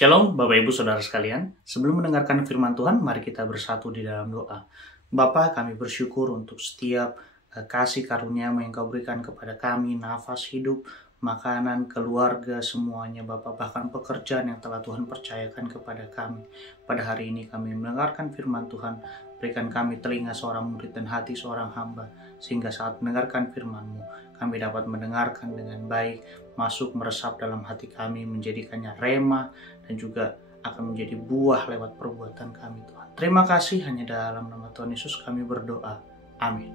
Shalom Bapak Ibu Saudara sekalian, sebelum mendengarkan firman Tuhan, mari kita bersatu di dalam doa. Bapa, kami bersyukur untuk setiap kasih karunia-Mu yang Kau berikan kepada kami, nafas hidup, makanan, keluarga, semuanya Bapa, bahkan pekerjaan yang telah Tuhan percayakan kepada kami. Pada hari ini kami mendengarkan firman Tuhan, berikan kami telinga seorang murid dan hati seorang hamba, sehingga saat mendengarkan firman-Mu, kami dapat mendengarkan dengan baik, masuk meresap dalam hati kami, menjadikannya rema, dan juga akan menjadi buah lewat perbuatan kami Tuhan. Terima kasih, hanya dalam nama Tuhan Yesus kami berdoa. Amin.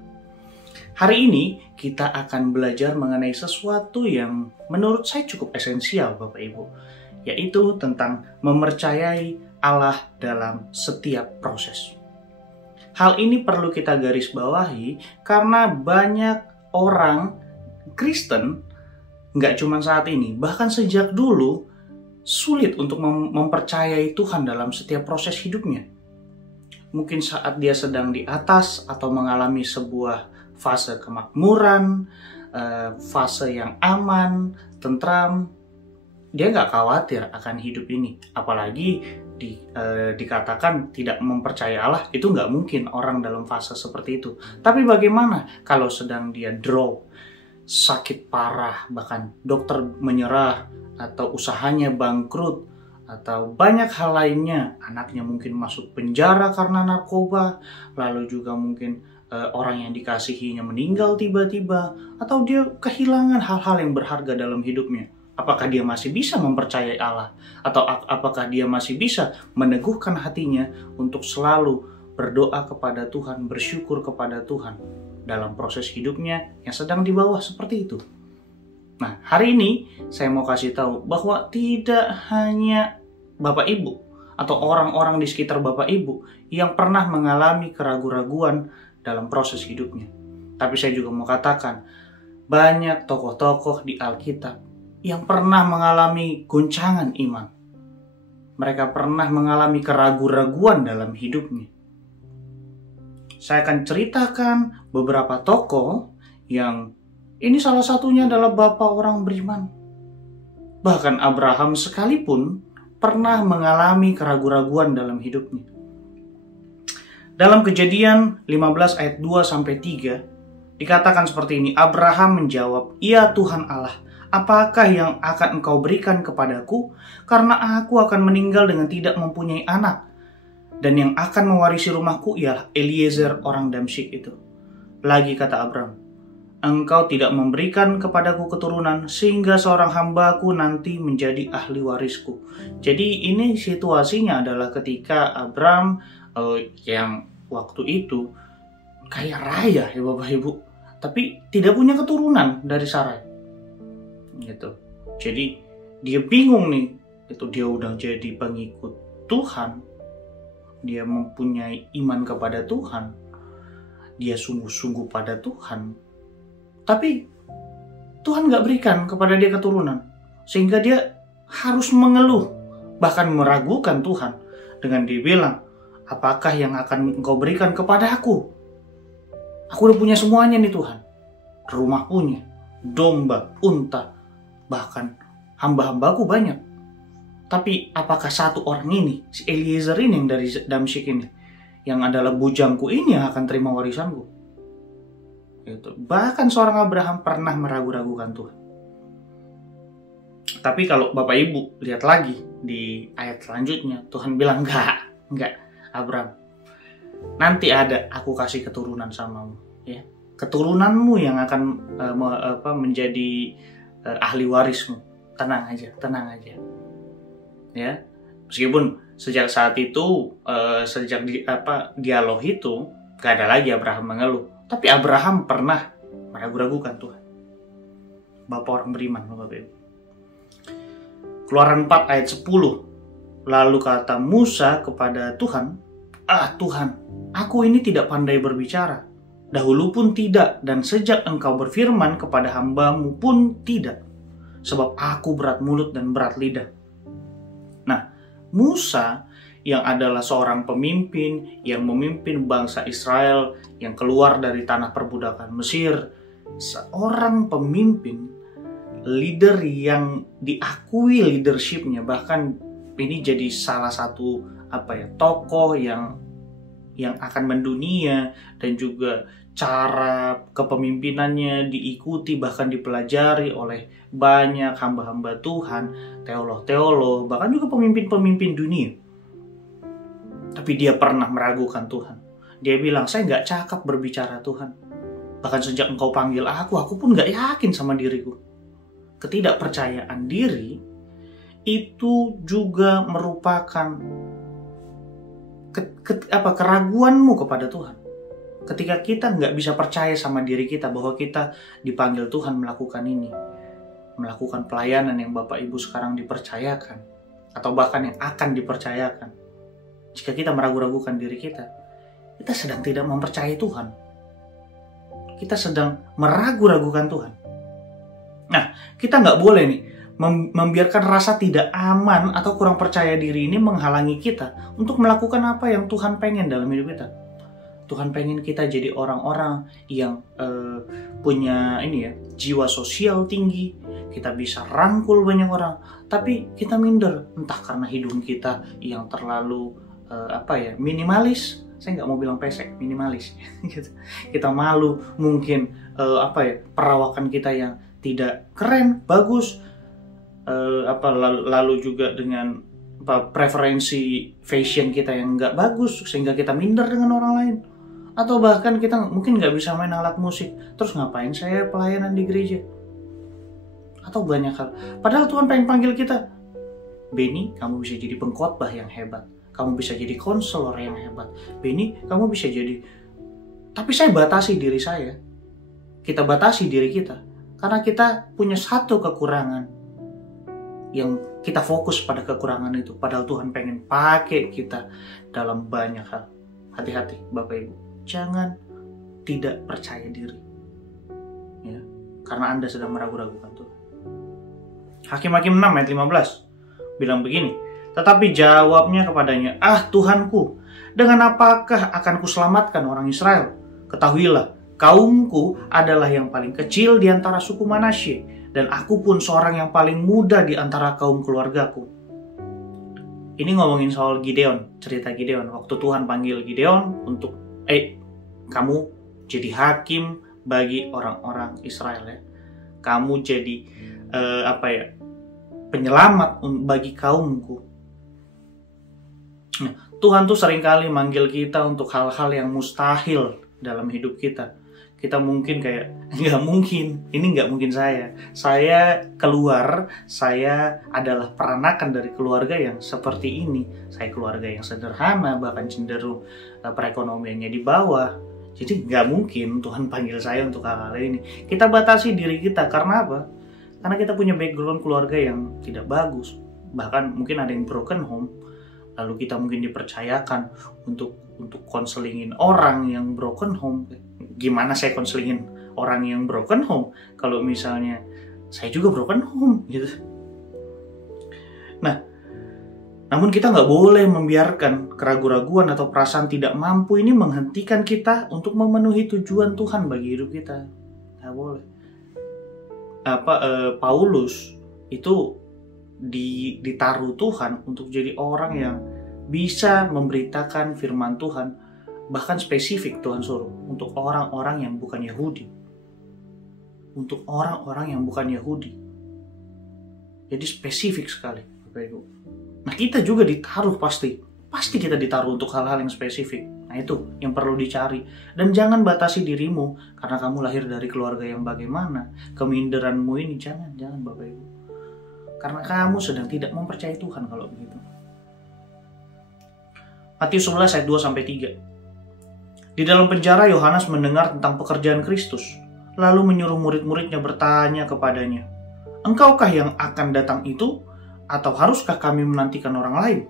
Hari ini kita akan belajar mengenai sesuatu yang menurut saya cukup esensial Bapak Ibu, yaitu tentang mempercayai Allah dalam setiap proses. Hal ini perlu kita garis bawahi karena banyak orang Kristen, nggak cuma saat ini, bahkan sejak dulu, sulit untuk mempercayai Tuhan dalam setiap proses hidupnya. Mungkin saat dia sedang di atas atau mengalami sebuah fase kemakmuran, fase yang aman, tentram, dia nggak khawatir akan hidup ini. Apalagi dikatakan tidak mempercayai Allah, itu nggak mungkin orang dalam fase seperti itu. Tapi bagaimana kalau sedang dia drop, sakit parah, bahkan dokter menyerah, atau usahanya bangkrut, atau banyak hal lainnya, anaknya mungkin masuk penjara karena narkoba, lalu juga mungkin orang yang dikasihinya meninggal tiba-tiba, atau dia kehilangan hal-hal yang berharga dalam hidupnya. Apakah dia masih bisa mempercayai Allah? Atau apakah dia masih bisa meneguhkan hatinya untuk selalu berdoa kepada Tuhan, bersyukur kepada Tuhan dalam proses hidupnya yang sedang di bawah seperti itu? Nah, hari ini saya mau kasih tahu bahwa tidak hanya Bapak Ibu atau orang-orang di sekitar Bapak Ibu yang pernah mengalami keraguan-raguan dalam proses hidupnya. Tapi saya juga mau katakan, banyak tokoh-tokoh di Alkitab yang pernah mengalami goncangan iman. Mereka pernah mengalami keraguan-raguan dalam hidupnya. Saya akan ceritakan beberapa tokoh yang ini salah satunya adalah bapak orang beriman. Bahkan Abraham sekalipun pernah mengalami keraguan-raguan dalam hidupnya. Dalam Kejadian 15 ayat 2-3 dikatakan seperti ini, Abraham menjawab, "Ya Tuhan Allah, apakah yang akan Engkau berikan kepadaku? Karena aku akan meninggal dengan tidak mempunyai anak. Dan yang akan mewarisi rumahku ialah Eliezer orang Damsyik itu." Lagi kata Abraham, "Engkau tidak memberikan kepadaku keturunan sehingga seorang hambaku nanti menjadi ahli warisku." Jadi ini situasinya adalah ketika Abraham yang waktu itu kaya raya ya Bapak Ibu, tapi tidak punya keturunan dari Sarai. Gitu. Jadi dia bingung nih, itu dia udah jadi pengikut Tuhan, dia mempunyai iman kepada Tuhan, dia sungguh-sungguh pada Tuhan, tapi Tuhan gak berikan kepada dia keturunan. Sehingga dia harus mengeluh, bahkan meragukan Tuhan. Dengan dia bilang, "Apakah yang akan Engkau berikan kepada aku? Aku udah punya semuanya nih Tuhan. Rumah punya, domba, unta, bahkan hamba-hambaku banyak. Tapi apakah satu orang ini, si Eliezer ini yang dari Damsyik ini, yang adalah bujangku ini yang akan terima warisanku?" Itu. Bahkan seorang Abraham pernah meragu-ragukan Tuhan. Tapi kalau Bapak Ibu lihat lagi di ayat selanjutnya, Tuhan bilang, enggak Abraham, nanti ada aku kasih keturunan samamu, ya. Keturunanmu yang akan menjadi ahli warismu. Tenang aja. Ya. Meskipun sejak saat itu, sejak dialog itu, gak ada lagi Abraham mengeluh. Tapi Abraham pernah meragu-ragukan Tuhan. Bapak orang beriman, Bapak Ibu. Keluaran 4 ayat 10. Lalu kata Musa kepada Tuhan, Tuhan, aku ini tidak pandai berbicara. Dahulu pun tidak, dan sejak Engkau berfirman kepada hambamu pun tidak. Sebab aku berat mulut dan berat lidah." Nah, Musa yang adalah seorang pemimpin yang memimpin bangsa Israel yang keluar dari tanah perbudakan Mesir, seorang pemimpin, leader yang diakui leadershipnya, bahkan ini jadi salah satu tokoh yang akan mendunia, dan juga cara kepemimpinannya diikuti bahkan dipelajari oleh banyak hamba-hamba Tuhan, teolog-teolog, bahkan juga pemimpin-pemimpin dunia. Tapi dia pernah meragukan Tuhan. Dia bilang, saya nggak cakap berbicara Tuhan. Bahkan sejak engkau panggil aku pun nggak yakin sama diriku. Ketidakpercayaan diri itu juga merupakan keraguanmu kepada Tuhan. Ketika kita nggak bisa percaya sama diri kita bahwa kita dipanggil Tuhan melakukan ini, melakukan pelayanan yang Bapak Ibu sekarang dipercayakan, atau bahkan yang akan dipercayakan. Jika kita meragu-ragukan diri kita sedang tidak mempercayai Tuhan. Kita sedang meragu-ragukan Tuhan. Nah, kita nggak boleh nih membiarkan rasa tidak aman atau kurang percaya diri ini menghalangi kita untuk melakukan apa yang Tuhan pengen dalam hidup kita. Tuhan pengen kita jadi orang-orang yang punya jiwa sosial tinggi. Kita bisa rangkul banyak orang, tapi kita minder, entah karena hidung kita yang terlalu minimalis. Saya nggak mau bilang pesek, minimalis. Kita malu, mungkin perawakan kita yang tidak keren, bagus. Lalu juga dengan preferensi fashion kita yang nggak bagus, sehingga kita minder dengan orang lain. Atau bahkan kita mungkin nggak bisa main alat musik, terus ngapain saya pelayanan di gereja? Atau banyak hal. Padahal Tuhan pengen panggil kita, Benny, kamu bisa jadi pengkhotbah yang hebat, kamu bisa jadi konselor yang hebat, Benny, kamu bisa jadi. Tapi saya batasi diri saya, kita batasi diri kita, karena kita punya satu kekurangan, yang kita fokus pada kekurangan itu, padahal Tuhan pengen pakai kita dalam banyak hal. Hati-hati Bapak Ibu, jangan tidak percaya diri, ya, karena Anda sedang meragu-ragukan Tuhan. Hakim-Hakim 6 ayat 15 bilang begini, tetapi jawabnya kepadanya, Tuhanku, dengan apakah akan kuselamatkan orang Israel? Ketahuilah, kaumku adalah yang paling kecil di antara suku Manasye, dan aku pun seorang yang paling muda di antara kaum keluargaku. Ini ngomongin soal Gideon, cerita Gideon. Waktu Tuhan panggil Gideon untuk, kamu jadi hakim bagi orang-orang Israel ya. Kamu jadi penyelamat bagi kaumku. Nah, Tuhan tuh seringkali manggil kita untuk hal-hal yang mustahil dalam hidup kita. Kita mungkin kayak, nggak mungkin, ini nggak mungkin saya. Saya keluar, saya adalah peranakan dari keluarga yang seperti ini. Saya keluarga yang sederhana, bahkan cenderung perekonomiannya di bawah. Jadi nggak mungkin Tuhan panggil saya untuk hal-hal ini. Kita batasi diri kita, karena apa? Karena kita punya background keluarga yang tidak bagus. Bahkan mungkin ada yang broken home. Lalu kita mungkin dipercayakan untuk konselingin orang yang broken home. Gimana saya konselingin orang yang broken home kalau misalnya saya juga broken home gitu. Nah, namun kita nggak boleh membiarkan keraguan-raguan atau perasaan tidak mampu ini menghentikan kita untuk memenuhi tujuan Tuhan bagi hidup kita. Nggak boleh. Paulus itu ditaruh Tuhan untuk jadi orang yang bisa memberitakan firman Tuhan, bahkan spesifik Tuhan suruh untuk orang-orang yang bukan Yahudi. Untuk orang-orang yang bukan Yahudi. Jadi spesifik sekali, Bapak Ibu. Nah, kita juga ditaruh pasti kita ditaruh untuk hal-hal yang spesifik. Nah, itu yang perlu dicari. Dan jangan batasi dirimu karena kamu lahir dari keluarga yang bagaimana. Keminderanmu ini jangan Bapak Ibu. Karena kamu sedang tidak mempercayai Tuhan kalau begitu. Matius 11 ayat 2-3. Di dalam penjara Yohanes mendengar tentang pekerjaan Kristus, lalu menyuruh murid-muridnya bertanya kepadanya, "Engkaukah yang akan datang itu, atau haruskah kami menantikan orang lain?"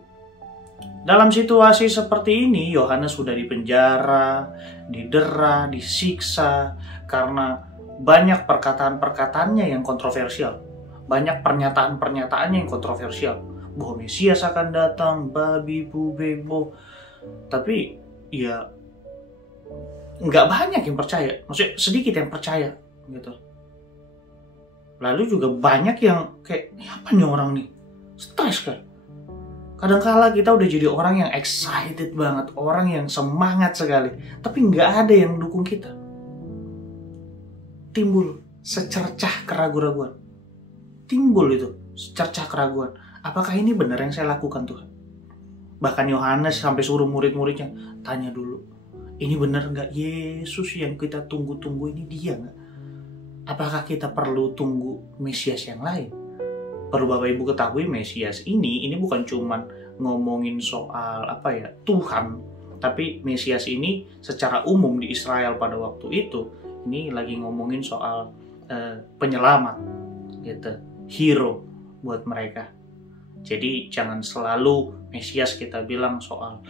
Dalam situasi seperti ini, Yohanes sudah dipenjara, didera, disiksa, karena banyak perkataan-perkataannya yang kontroversial. Banyak pernyataan-pernyataannya yang kontroversial. Bahwa Mesias akan datang, babi, bu, bebo. Tapi, ya, nggak banyak yang percaya. Maksudnya, sedikit yang percaya. Gitu. Lalu juga banyak yang kayak, apa nih orang nih? Stres kan? Kadangkala kita udah jadi orang yang excited banget, orang yang semangat sekali, tapi nggak ada yang dukung kita. Timbul secercah keraguan-raguan. Timbul itu secercah keraguan. Apakah ini benar yang saya lakukan, Tuhan? Bahkan Yohanes sampai suruh murid-muridnya, tanya dulu, ini benar nggak Yesus yang kita tunggu-tunggu ini dia nggak? Apakah kita perlu tunggu Mesias yang lain? Perlu Bapak Ibu ketahui, Mesias ini bukan cuman ngomongin soal Tuhan, tapi Mesias ini secara umum di Israel pada waktu itu ini lagi ngomongin soal penyelamat, gitu, hero buat mereka. Jadi jangan selalu Mesias kita bilang soal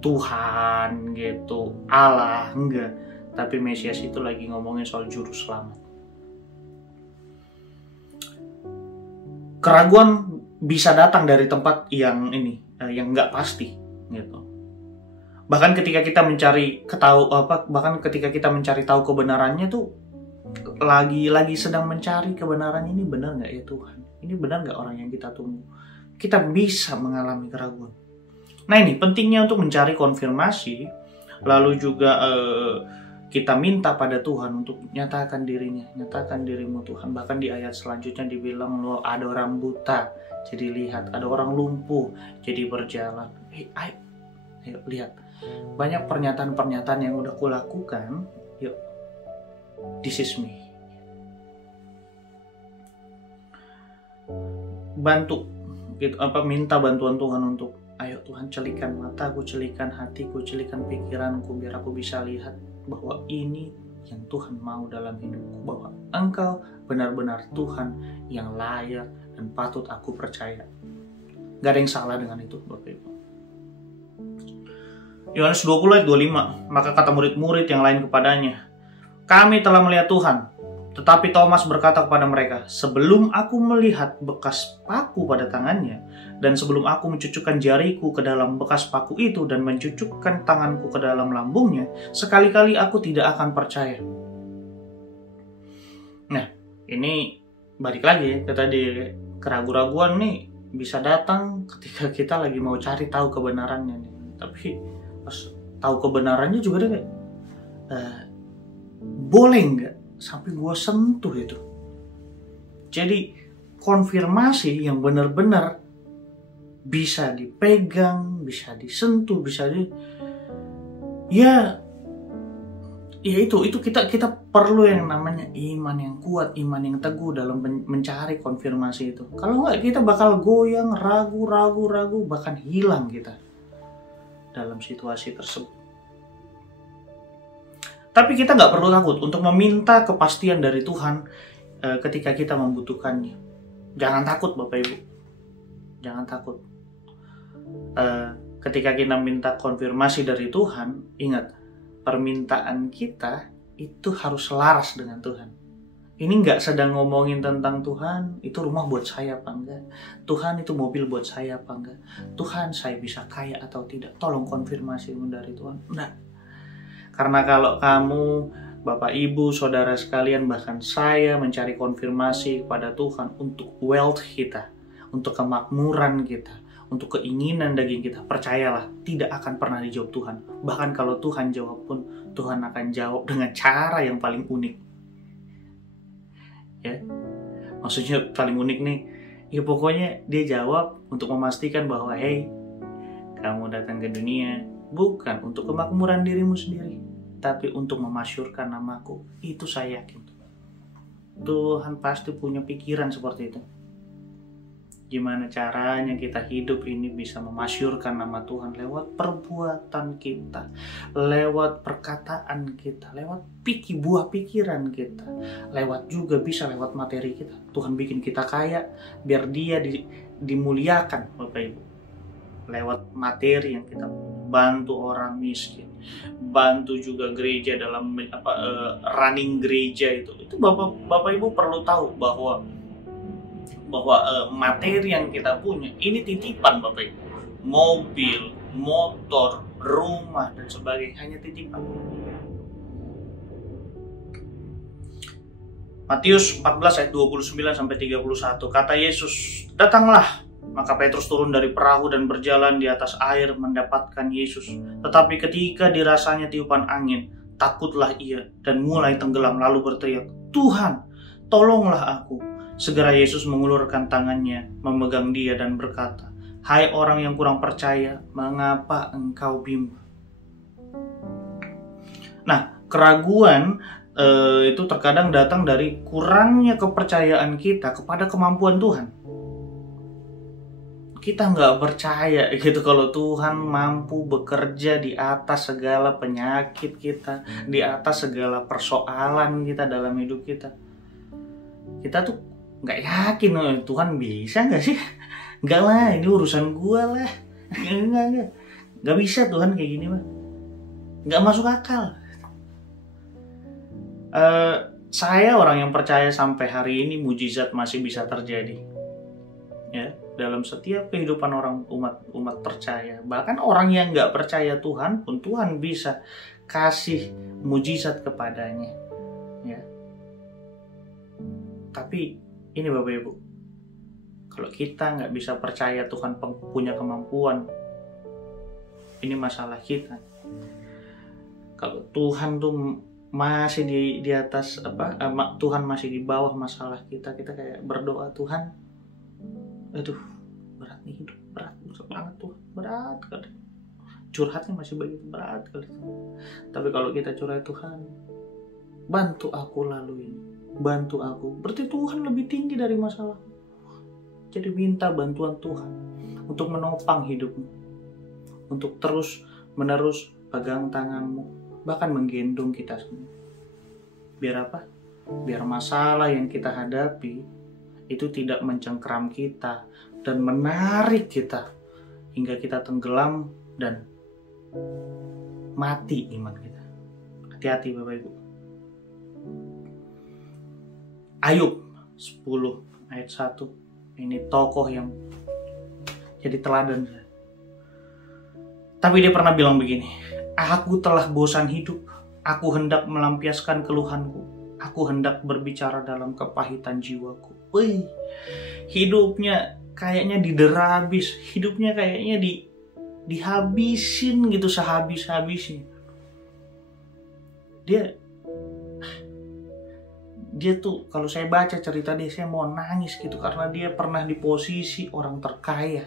Tuhan gitu, Allah, enggak. Tapi Mesias itu lagi ngomongin soal juru selamat. Keraguan bisa datang dari tempat yang nggak pasti, gitu. Bahkan ketika kita mencari tahu kebenarannya tuh lagi sedang mencari kebenaran, ini benar nggak ya Tuhan? Ini benar nggak orang yang kita tunggu? Kita bisa mengalami keraguan. Nah ini pentingnya untuk mencari konfirmasi, lalu juga kita minta pada Tuhan untuk nyatakan dirinya, nyatakan dirimu Tuhan. Bahkan di ayat selanjutnya dibilang, loh, ada orang buta jadi lihat, ada orang lumpuh jadi berjalan. Ayo lihat, banyak pernyataan-pernyataan yang udah kulakukan. Yuk, this is me. Bantu, gitu, minta bantuan Tuhan untuk, ayo Tuhan celikan mataku, celikan hatiku, celikan pikiranku, biar aku bisa lihat bahwa ini yang Tuhan mau dalam hidupku, bahwa Engkau benar-benar Tuhan yang layak dan patut aku percaya. Gak ada yang salah dengan itu, Bapak Ibu. Yohanes 20 ayat 25, maka kata murid-murid yang lain kepadanya, kami telah melihat Tuhan. Tetapi Thomas berkata kepada mereka, sebelum aku melihat bekas paku pada tangannya, dan sebelum aku mencucukkan jariku ke dalam bekas paku itu dan mencucukkan tanganku ke dalam lambungnya, sekali-kali aku tidak akan percaya. Nah, ini balik lagi ke tadi, keraguan-raguan nih bisa datang ketika kita lagi mau cari tahu kebenarannya nih. Tapi pas tahu kebenarannya juga deh, boleh nggak sampai gue sentuh itu? Jadi konfirmasi yang benar-benar bisa dipegang, bisa disentuh, itu kita perlu yang namanya iman yang kuat, iman yang teguh dalam mencari konfirmasi itu. Kalau nggak, kita bakal goyang, ragu, bahkan hilang kita dalam situasi tersebut. Tapi kita nggak perlu takut untuk meminta kepastian dari Tuhan ketika kita membutuhkannya. Jangan takut Bapak Ibu, jangan takut. Ketika kita minta konfirmasi dari Tuhan, ingat, permintaan kita itu harus selaras dengan Tuhan. Ini nggak sedang ngomongin tentang Tuhan, itu rumah buat saya apa enggak? Tuhan, itu mobil buat saya apa enggak? Tuhan, saya bisa kaya atau tidak? Tolong konfirmasimu dari Tuhan. Nah, karena kalau kamu, Bapak Ibu, Saudara sekalian, bahkan saya mencari konfirmasi kepada Tuhan untuk wealth kita, untuk kemakmuran kita, untuk keinginan daging kita, percayalah, tidak akan pernah dijawab Tuhan. Bahkan kalau Tuhan jawab pun, Tuhan akan jawab dengan cara yang paling unik. Ya, maksudnya paling unik nih, ya pokoknya dia jawab untuk memastikan bahwa, hey, kamu datang ke dunia bukan untuk kemakmuran dirimu sendiri, tapi untuk memasyurkan namaku. Itu saya yakin. Tuhan pasti punya pikiran seperti itu. Gimana caranya kita hidup ini bisa memasyurkan nama Tuhan lewat perbuatan kita, lewat perkataan kita, lewat buah pikiran kita, lewat juga bisa lewat materi kita. Tuhan bikin kita kaya biar dia dimuliakan, Bapak Ibu. Lewat materi yang kita bantu orang miskin, bantu juga gereja dalam running gereja itu Bapak Ibu perlu tahu bahwa materi yang kita punya ini titipan, Bapak Ibu. Mobil, motor, rumah dan sebagainya hanya titipan. Matius 14 ayat 29 sampai 31. Kata Yesus, "Datanglah." Maka Petrus turun dari perahu dan berjalan di atas air mendapatkan Yesus. Tetapi ketika dirasanya tiupan angin, takutlah ia dan mulai tenggelam lalu berteriak, "Tuhan, tolonglah aku." Segera Yesus mengulurkan tangannya, memegang dia dan berkata, "Hai orang yang kurang percaya, mengapa engkau bimbang?" Nah, keraguan itu terkadang datang dari kurangnya kepercayaan kita kepada kemampuan Tuhan. Kita nggak percaya gitu kalau Tuhan mampu bekerja di atas segala penyakit kita, di atas segala persoalan kita dalam hidup kita. Kita tuh nggak yakin Tuhan bisa nggak sih? Nggak lah, ini urusan gua lah. Nggak bisa Tuhan kayak gini mah. Nggak masuk akal. Saya orang yang percaya sampai hari ini mujizat masih bisa terjadi. Ya, dalam setiap kehidupan orang umat percaya, bahkan orang yang nggak percaya Tuhan pun Tuhan bisa kasih mujizat kepadanya, ya. Tapi ini Bapak Ibu, kalau kita nggak bisa percaya Tuhan punya kemampuan, ini masalah kita. Kalau Tuhan tuh masih di atas Tuhan masih di bawah masalah kita kayak berdoa, "Tuhan, aduh, berat nih hidup, berat banget Tuhan, berat kali." Curhatnya masih begitu berat kali. Tapi kalau kita curhat, "Tuhan, bantu aku lalui ini, bantu aku." Berarti Tuhan lebih tinggi dari masalah. Jadi minta bantuan Tuhan untuk menopang hidupmu, untuk terus menerus pegang tanganmu, bahkan menggendong kita semua. Biar apa? Biar masalah yang kita hadapi itu tidak mencengkeram kita dan menarik kita hingga kita tenggelam dan mati iman kita. Hati-hati Bapak Ibu. Ayub 10 ayat 1. Ini tokoh yang jadi teladan. Tapi dia pernah bilang begini, "Aku telah bosan hidup, aku hendak melampiaskan keluhanku, aku hendak berbicara dalam kepahitan jiwaku." Wih, hidupnya kayaknya didera habis, hidupnya kayaknya dihabisin gitu sehabis-habisnya. Dia tuh kalau saya baca cerita dia, saya mau nangis gitu karena dia pernah di posisi orang terkaya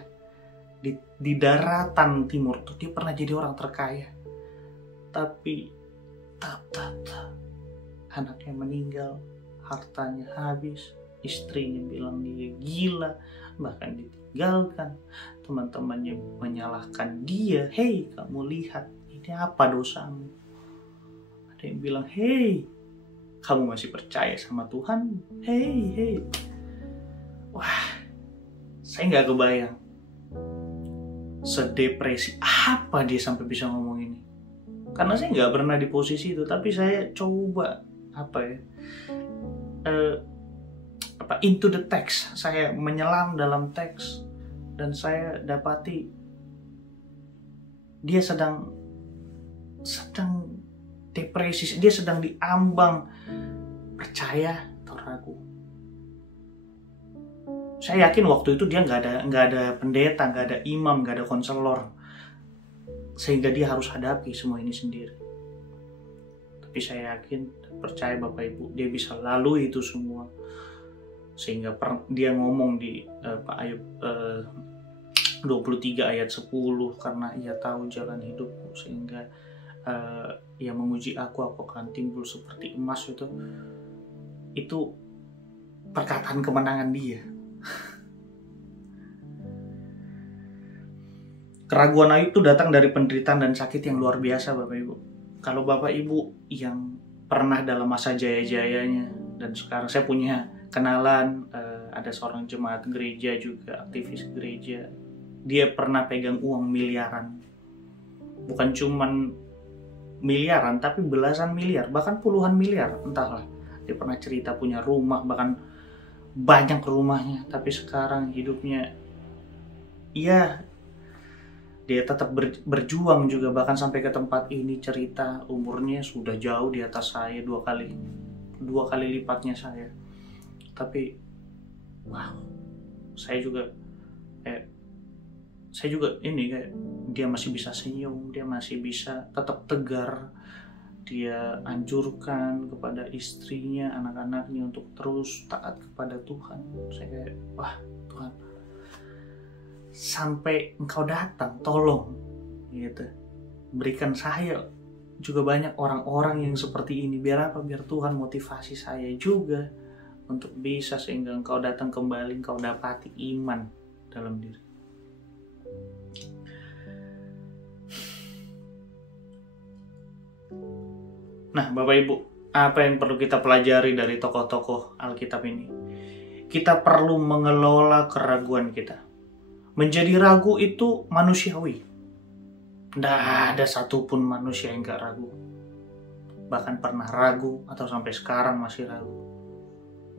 di daratan timur tuh, dia pernah jadi orang terkaya. Tapi anaknya meninggal, hartanya habis, istrinya bilang dia gila, bahkan ditinggalkan, teman-temannya menyalahkan dia. "Hei, kamu lihat, ini apa dosamu?" Ada yang bilang, "Hei, kamu masih percaya sama Tuhan? Hei." Wah, saya nggak kebayang sedepresi apa dia sampai bisa ngomong ini. Karena saya nggak pernah di posisi itu, tapi saya coba into the text, saya menyelam dalam teks dan saya dapati dia sedang depresi, dia sedang diambang percaya atau ragu. Saya yakin waktu itu dia nggak ada pendeta, nggak ada imam, nggak ada konselor, sehingga dia harus hadapi semua ini sendiri. Tapi saya yakin, percaya Bapak Ibu, dia bisa lalui itu semua. Sehingga dia ngomong di Ayub 23 ayat 10, "Karena ia tahu jalan hidupku, sehingga ia menguji aku akan timbul seperti emas." Itu perkataan kemenangan dia. Keraguan Ayub itu datang dari penderitaan dan sakit yang luar biasa Bapak Ibu. Kalau Bapak Ibu yang pernah dalam masa jaya-jayanya, dan sekarang saya punya kenalan, ada seorang jemaat gereja juga, aktivis gereja, dia pernah pegang uang miliaran. Bukan cuman miliaran, tapi belasan miliar, bahkan puluhan miliar, entahlah. Dia pernah cerita punya rumah, bahkan banyak rumahnya, tapi sekarang hidupnya, ya dia tetap berjuang juga, bahkan sampai ke tempat ini cerita umurnya sudah jauh di atas saya 2 kali 2 kali lipatnya saya. Tapi wow, saya juga ini kayak dia masih bisa senyum, dia masih bisa tetap tegar, dia anjurkan kepada istrinya, anak-anaknya untuk terus taat kepada Tuhan. Saya kayak, wah Tuhan, sampai Engkau datang, tolong gitu, berikan saya juga banyak orang-orang yang seperti ini. Biar apa? Biar Tuhan motivasi saya juga untuk bisa, sehingga Engkau datang kembali, Engkau dapati iman dalam diri. Nah, Bapak Ibu, apa yang perlu kita pelajari dari tokoh-tokoh Alkitab ini? Kita perlu mengelola keraguan kita. Menjadi ragu itu manusiawi. Tidak ada satupun manusia yang gak ragu. Bahkan pernah ragu atau sampai sekarang masih ragu.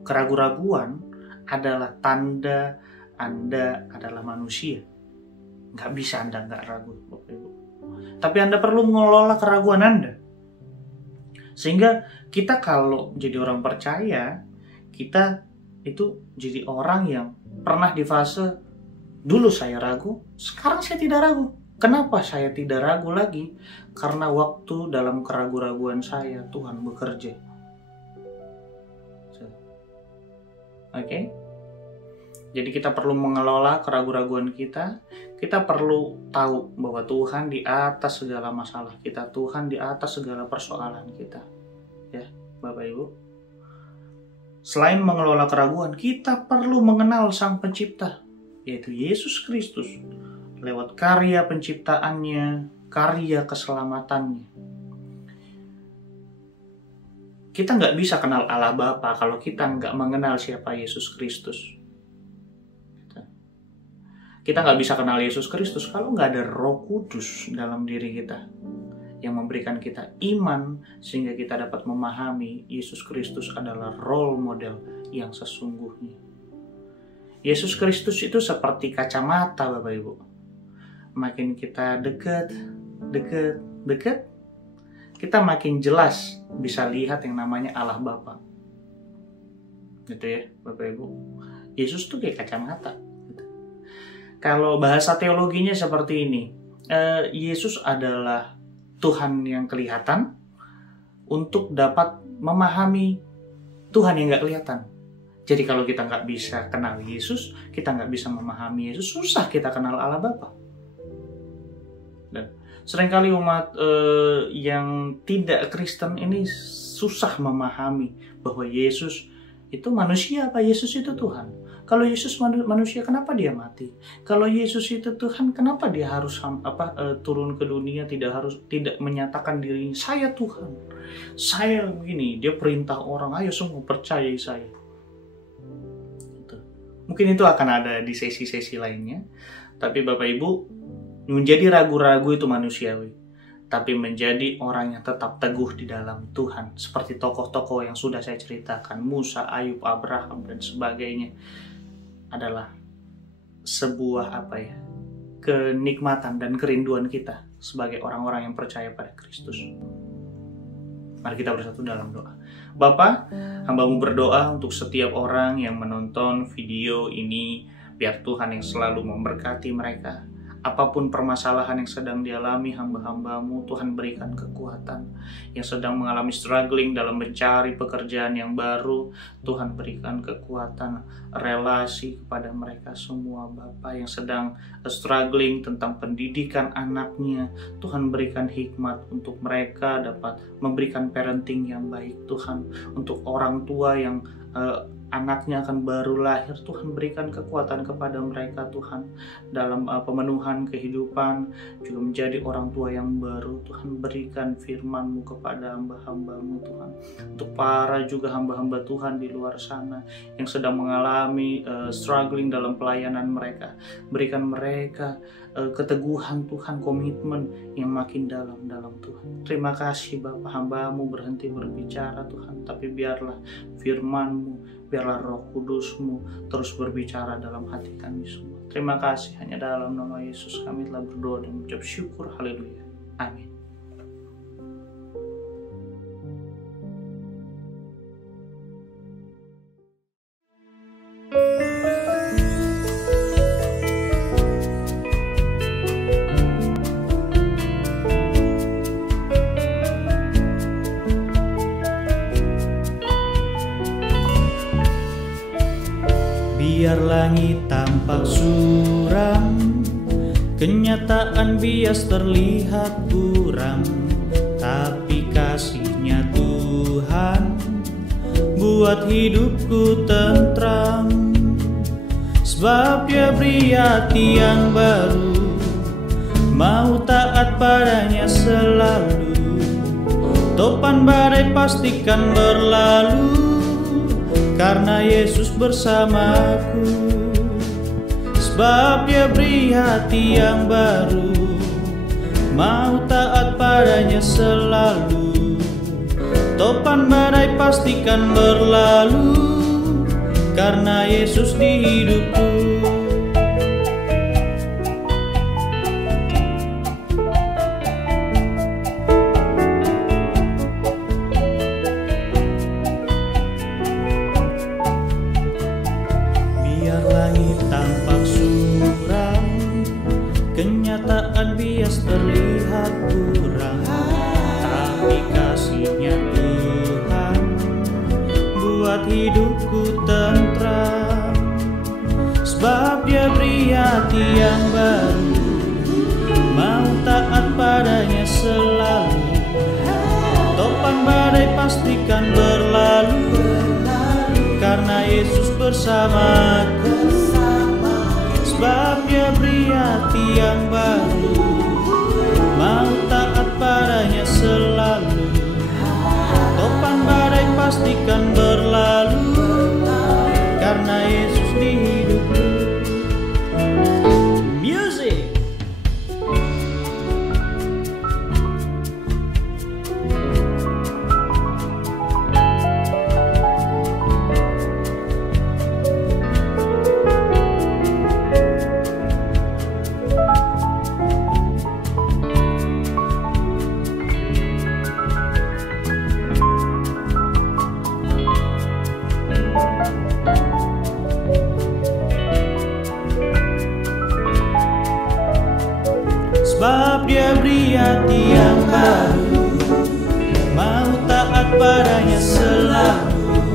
Keraguan adalah tanda Anda adalah manusia. Gak bisa Anda gak ragu, Bapak Ibu. Tapi Anda perlu mengelola keraguan Anda. Sehingga kita kalau jadi orang percaya, kita itu jadi orang yang pernah di fase, dulu saya ragu, sekarang saya tidak ragu. Kenapa saya tidak ragu lagi? Karena waktu dalam keraguan saya, Tuhan bekerja. Oke? Jadi kita perlu mengelola keraguan kita. Kita perlu tahu bahwa Tuhan di atas segala masalah kita. Tuhan di atas segala persoalan kita. Ya, Bapak Ibu. Selain mengelola keraguan, kita perlu mengenal Sang Pencipta, yaitu Yesus Kristus. Lewat karya penciptaannya, karya keselamatannya. Kita nggak bisa kenal Allah Bapa kalau kita nggak mengenal siapa Yesus Kristus. Kita nggak bisa kenal Yesus Kristus kalau nggak ada Roh Kudus dalam diri kita yang memberikan kita iman sehingga kita dapat memahami Yesus Kristus adalah role model yang sesungguhnya. Yesus Kristus itu seperti kacamata, Bapak Ibu. Makin kita dekat, kita makin jelas bisa lihat yang namanya Allah Bapa. Gitu ya, Bapak Ibu. Yesus tuh kayak kacamata. Kalau bahasa teologinya seperti ini, Yesus adalah Tuhan yang kelihatan untuk dapat memahami Tuhan yang nggak kelihatan. Jadi kalau kita nggak bisa kenal Yesus, kita nggak bisa memahami Yesus, susah kita kenal Allah Bapa. Dan seringkali umat yang tidak Kristen ini susah memahami bahwa Yesus itu manusia apa Yesus itu Tuhan. Kalau Yesus manusia, kenapa dia mati? Kalau Yesus itu Tuhan, kenapa dia harus turun ke dunia, tidak menyatakan dirinya, saya Tuhan, saya begini. Dia perintah orang, ayo semua percayai saya. Mungkin itu akan ada di sesi-sesi lainnya. Tapi Bapak Ibu, menjadi ragu-ragu itu manusiawi. Tapi menjadi orang yang tetap teguh di dalam Tuhan, seperti tokoh-tokoh yang sudah saya ceritakan, Musa, Ayub, Abraham, dan sebagainya, adalah sebuah kenikmatan dan kerinduan kita sebagai orang-orang yang percaya pada Kristus. Mari kita bersatu dalam doa. Bapa, hamba-Mu berdoa untuk setiap orang yang menonton video ini, biar Tuhan yang selalu memberkati mereka. Apapun permasalahan yang sedang dialami hamba-hamba-Mu, Tuhan berikan kekuatan. Yang sedang mengalami struggling dalam mencari pekerjaan yang baru, Tuhan berikan kekuatan relasi kepada mereka semua. Bapa yang sedang struggling tentang pendidikan anaknya, Tuhan berikan hikmat untuk mereka dapat memberikan parenting yang baik. Tuhan, untuk orang tua yang anaknya akan baru lahir, Tuhan berikan kekuatan kepada mereka Tuhan dalam pemenuhan kehidupan, juga menjadi orang tua yang baru. Tuhan berikan firman-Mu kepada hamba-hamba-Mu Tuhan. Untuk para juga hamba-hamba Tuhan di luar sana yang sedang mengalami struggling dalam pelayanan mereka, berikan mereka keteguhan Tuhan, komitmen yang makin dalam Tuhan. Terima kasih Bapa, hamba-Mu berhenti berbicara Tuhan, tapi biarlah firman-Mu, biarlah Roh Kudus-Mu terus berbicara dalam hati kami semua. Terima kasih, hanya dalam nama Yesus kami telah berdoa dan mengucap syukur. Haleluya. Amin. tampak suram, kenyataan bias terlihat kurang, tapi kasih-Nya Tuhan buat hidupku tentram. Sebab Dia beri hati yang baru, mau taat padanya selalu. Topan badai pastikan berlalu, karena Yesus bersamaku. Sebab Dia beri hati yang baru, mau taat padanya selalu. Topan badai pastikan berlalu, karena Yesus di hidupku. Biar langit tampak suram, kenyataan bias terlihat kurang, tapi kasih-Nya Tuhan buat hidupku tentram. Sebab Dia beri hati yang baru, mau taat padanya selalu. Topan badai pastikan berlalu, karena Yesus bersamaku. Sebab Dia beri hati yang baru, mau taat padanya selalu. Topan badai pastikan berlalu, karena Yesus di hidupku. Music. Sebab Dia beri hati yang baru, mau taat padanya selalu.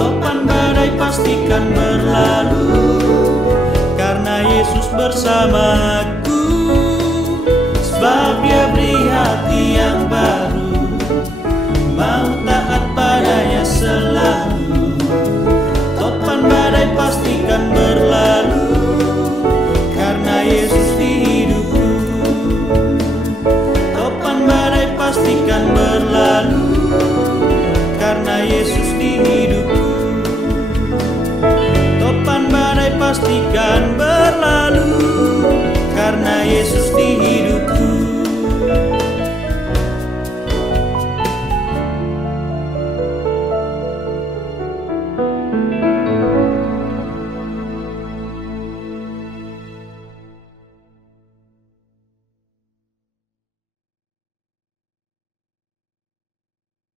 Topan badai pastikan berlalu, karena Yesus bersamaku. Sebab Dia beri hati yang